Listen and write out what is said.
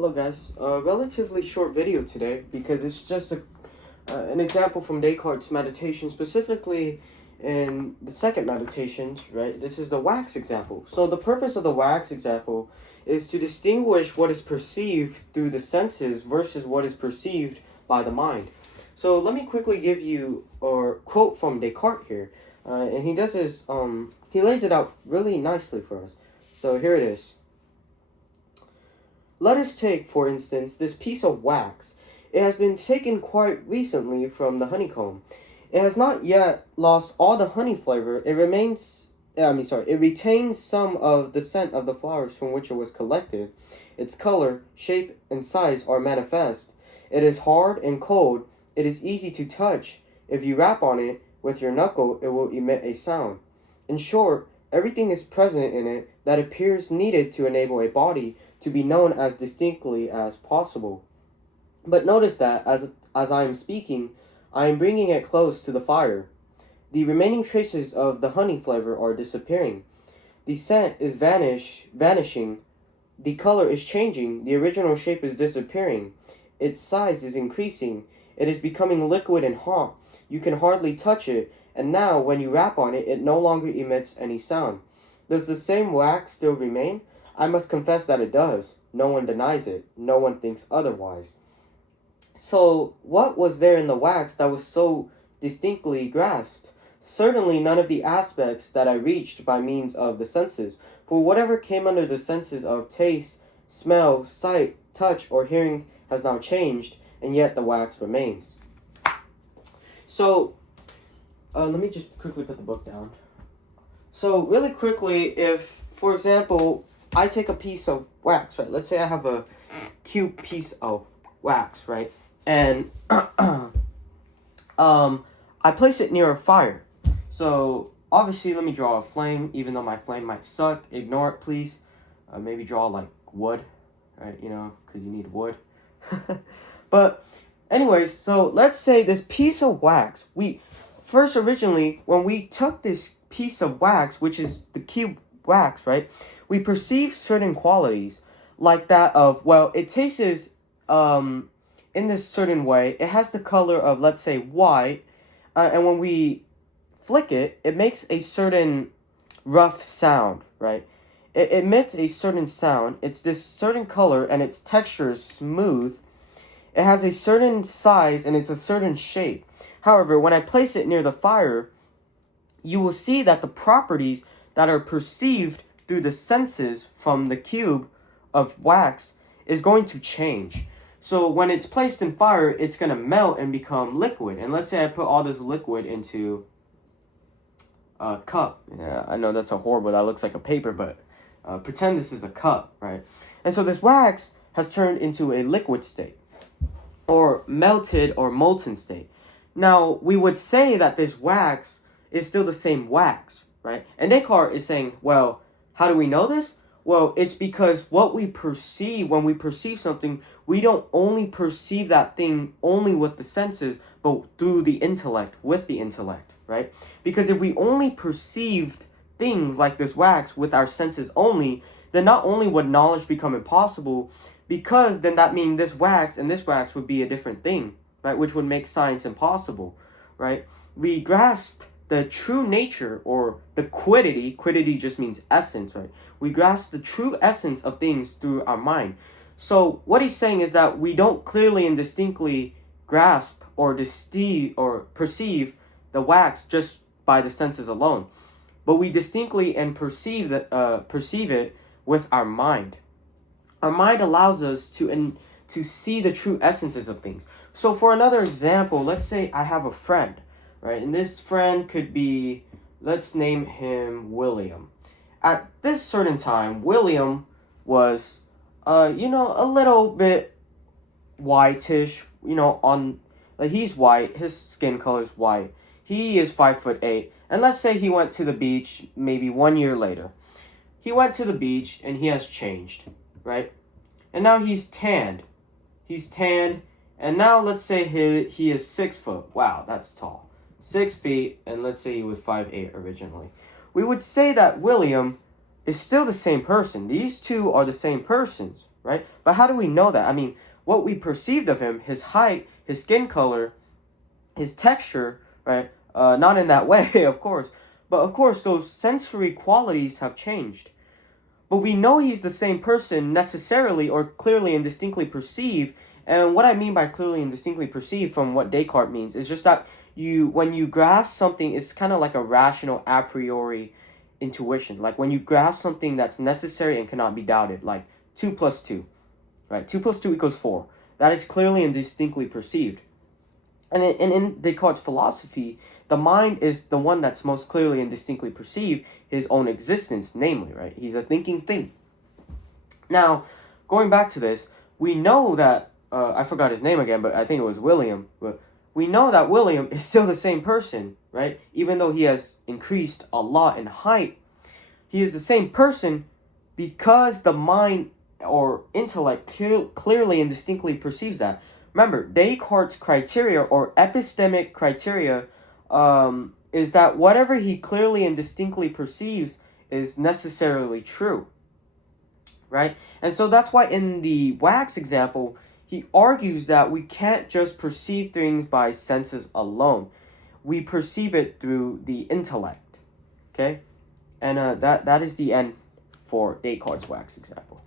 Hello guys, relatively short video today because it's just an example from Descartes' meditation, specifically in the second meditation, right? This is the wax example. So the purpose of the wax example is to distinguish what is perceived through the senses versus what is perceived by the mind. So let me quickly give you a quote from Descartes here, and he does this, he lays it out really nicely for us. So here it is. Let us take, for instance, this piece of wax. It has been taken quite recently from the honeycomb. It has not yet lost all the honey flavor. It retains some of the scent of the flowers from which it was collected. Its color, shape, and size are manifest. It is hard and cold. It is easy to touch. If you rap on it with your knuckle, it will emit a sound. In short, everything is present in it that appears needed to enable a body to be known as distinctly as possible. But notice that as I am speaking, I am bringing it close to the fire. The remaining traces of the honey flavor are disappearing. The scent is vanishing. The color is changing. The original shape is disappearing. Its size is increasing. It is becoming liquid and hot. You can hardly touch it, and now when you rap on it, it no longer emits any sound. Does the same wax still remain? I must confess that it does. No one denies it. No one thinks otherwise. So, what was there in the wax that was so distinctly grasped? Certainly none of the aspects that I reached by means of the senses, for whatever came under the senses of taste, smell, sight, touch, or hearing has now changed, and yet the wax remains. So, let me just quickly put the book down. So, really quickly, if, for example, I take a piece of wax, right? Let's say I have a cube piece of wax, right? And I place it near a fire. So obviously, let me draw a flame, even though my flame might suck. Ignore it, please. Maybe draw like wood, right? You know, because you need wood. But anyways, so let's say this piece of wax, originally, when we took this piece of wax, which is the cube wax, right? We perceive certain qualities like that of, well, it tastes in this certain way. It has the color of, let's say, white. And when we flick it, it makes a certain rough sound, right? It emits a certain sound. It's this certain color and its texture is smooth. It has a certain size and it's a certain shape. However, when I place it near the fire, you will see that the properties that are perceived through the senses from the cube of wax is going to change. So when it's placed in fire, it's going to melt and become liquid. And let's say I put all this liquid into a cup. Yeah, I know that's that looks like a paper, but pretend this is a cup, right? And so this wax has turned into a liquid state, or melted or molten state. Now, we would say that this wax is still the same wax, right? And Descartes is saying, well, how do we know this? Well, it's because what we perceive, when we perceive something, we don't only perceive that thing only with the senses, but through the intellect, with the intellect, right? Because if we only perceived things like this wax with our senses only, then not only would knowledge become impossible, because then that means this wax and this wax would be a different thing, right? Which would make science impossible, right? We grasp the true nature, or the quiddity just means essence, right? We grasp the true essence of things through our mind. So what he's saying is that we don't clearly and distinctly grasp or perceive the wax just by the senses alone, but we distinctly and perceive it with our mind. Our mind allows us to see the true essences of things. So for another example, let's say I have a friend, right? And this friend could be, let's name him William. At this certain time, William was, a little bit whitish, he's white, his skin color is white. He is 5'8", and let's say he went to the beach maybe 1 year later. He went to the beach and he has changed, right? And now he's tanned. And now let's say he is 6 foot. Wow, that's tall. 6 feet, and let's say he was 5'8" originally. We would say that William is still the same person. These two are the same persons, right? But how do we know that? I mean, what we perceived of him, his height, his skin color, his texture, right? Not in that way, of course. But of course, those sensory qualities have changed. But we know he's the same person necessarily or clearly and distinctly perceive. And what I mean by clearly and distinctly perceive from what Descartes means is just that when you grasp something, it's kind of like a rational a priori intuition. Like when you grasp something that's necessary and cannot be doubted, like 2 plus 2, right? 2 plus 2 equals 4. That is clearly and distinctly perceived. And in Descartes' philosophy, the mind is the one that's most clearly and distinctly perceived his own existence, namely, right? He's a thinking thing. Now, going back to this, we know that, I forgot his name again, but I think it was William, but we know that William is still the same person, right? Even though he has increased a lot in height, he is the same person because the mind or intellect clearly and distinctly perceives that. Remember, Descartes' criteria or epistemic criteria is that whatever he clearly and distinctly perceives is necessarily true, right? And so that's why in the wax example, he argues that we can't just perceive things by senses alone. We perceive it through the intellect, okay? And that is the end for Descartes' wax example.